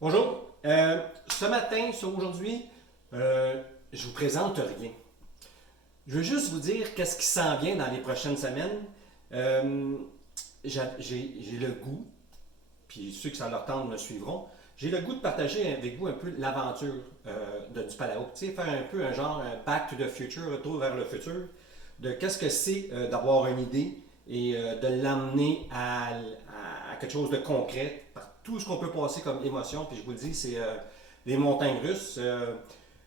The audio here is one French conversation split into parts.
Bonjour. Ce matin, aujourd'hui, je vous présente rien. Je veux juste vous dire qu'est-ce qui s'en vient dans les prochaines semaines. Euh, j'ai le goût, puis ceux qui ça leur tente me suivront, j'ai le goût de partager avec vous un peu l'aventure du Palau. Tu sais, faire un peu un genre un back to the future, retour vers le futur, de qu'est-ce que c'est d'avoir une idée et de l'amener à quelque chose de concret, par tout ce qu'on peut passer comme émotion. Puis je vous le dis, c'est les montagnes russes.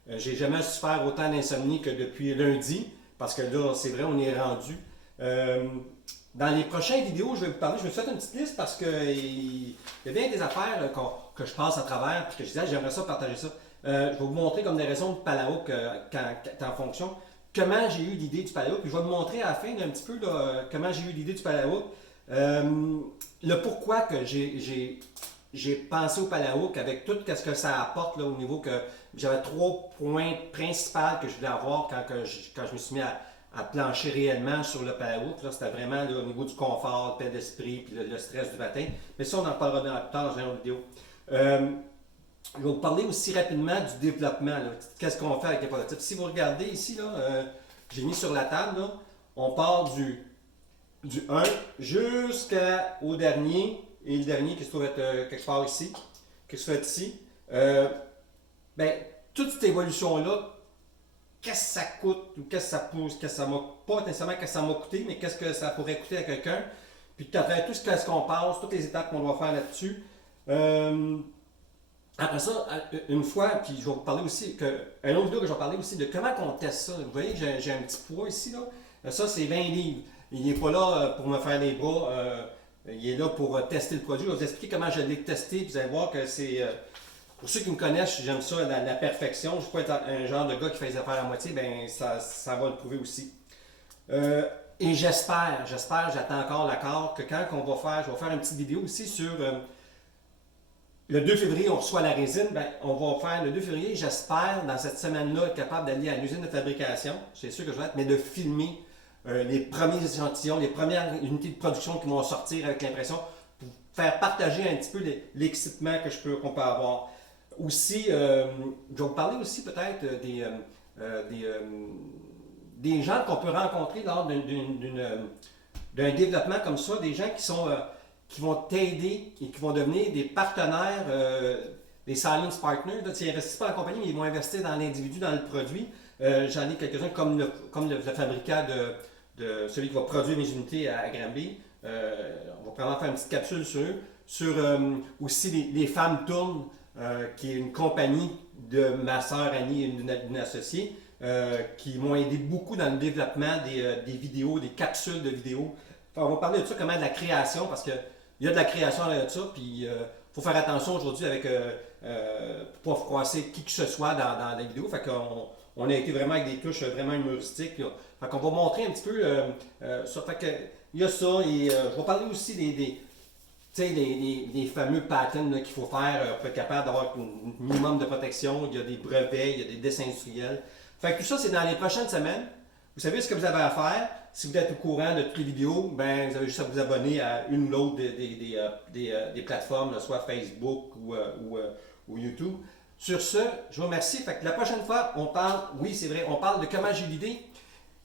J'ai jamais su faire autant d'insomnie que depuis lundi, parce que là, c'est vrai, on est rendu. Euh, dans les prochaines vidéos, je vais vous parler, je vais vous faire une petite liste parce que il y a bien des affaires là, que je passe à travers, puis que je disais, j'aimerais ça partager ça. Je vais vous montrer comme des raisons de Palaouk en fonction. Comment j'ai eu l'idée du Palaouk, puis je vais vous montrer à la fin un petit peu là, comment j'ai eu l'idée du Palaouk. Le pourquoi que j'ai pensé au Palaouk avec tout ce que ça apporte là, au niveau que j'avais trois points principaux que je voulais avoir quand je me suis mis à plancher réellement sur le Palaouk. C'était vraiment là, au niveau du confort, la paix d'esprit, puis le stress du matin. Mais ça, on en parlera plus tard dans une autre vidéo. Euh, je vais vous parler aussi rapidement du développement. Qu'est-ce qu'on fait avec les prototypes? Si vous regardez ici, là, j'ai mis sur la table, là, on part du 1 jusqu'au dernier, et le dernier qui se trouve être quelque part ici, qui se fait ici. Euh, ben, toute cette évolution-là, qu'est-ce que ça coûte, ou qu'est-ce que ça pousse, qu'est-ce que ça m'a, pas nécessairement qu'est-ce que ça m'a coûté, mais qu'est-ce que ça pourrait coûter à quelqu'un. Puis à travers tout ce qu'on passe, toutes les étapes qu'on doit faire là-dessus. Euh, Après ça, une fois, puis je vais vous parler aussi, un autre vidéo que je vais parler aussi de comment on teste ça. Vous voyez, j'ai un petit poids ici, là. Ça, c'est 20 livres. Il n'est pas là pour me faire les bras. Il est là pour tester le produit. Je vais vous expliquer comment je l'ai testé. Vous allez voir que c'est. Pour ceux qui me connaissent, j'aime ça, la perfection. Je ne suis pas être un genre de gars qui fait les affaires à moitié. Ben, ça va le prouver aussi. Et j'attends encore l'accord que quand on va faire, je vais faire une petite vidéo aussi sur le 2 février, on reçoit la résine. Ben, on va faire le 2 février, j'espère, dans cette semaine-là, être capable d'aller à l'usine de fabrication. C'est sûr que je vais être, mais de filmer les premiers échantillons, les premières unités de production qui vont sortir avec l'impression pour faire partager un petit peu l'excitement qu'on peut avoir. Aussi, je vais vous parler aussi peut-être des gens qu'on peut rencontrer lors d'un développement comme ça, des gens qui vont t'aider et qui vont devenir des partenaires, des silence partners. Là, ils n'investissent pas dans la compagnie, mais ils vont investir dans l'individu, dans le produit. J'en ai quelques-uns comme le fabricant de celui qui va produire mes unités à Granby. On va probablement faire une petite capsule sur eux. Sur aussi les femmes tournent, qui est une compagnie de ma sœur Annie et d'une associée, qui m'ont aidé beaucoup dans le développement des vidéos, des capsules de vidéos. Enfin, on va parler de ça, comment de la création, parce que il y a de la création de ça, puis il faut faire attention aujourd'hui avec pour pas froisser qui que ce soit dans la vidéo. Fait qu'on on a été vraiment avec des touches vraiment humoristiques. Là. Fait qu'on va montrer un petit peu ça. Fait que il y a ça, et je vais parler aussi des fameux patterns qu'il faut faire pour être capable d'avoir un minimum de protection. Il y a des brevets, il y a des dessins industriels. Fait que tout ça, c'est dans les prochaines semaines. Vous savez ce que vous avez à faire. Si vous êtes au courant de toutes les vidéos, ben, vous avez juste à vous abonner à une ou l'autre des plateformes, là, soit Facebook ou YouTube. Sur ce, je vous remercie. Fait que la prochaine fois, on parle, oui c'est vrai, on parle de comment j'ai l'idée.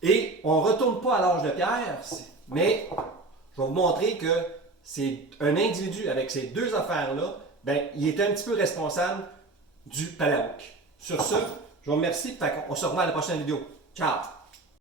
Et on ne retourne pas à l'âge de pierre, mais je vais vous montrer que c'est un individu avec ces deux affaires-là, ben, il est un petit peu responsable du Palaouk. Sur ce, je vous remercie. Fait qu'on se revoit à la prochaine vidéo. Ciao!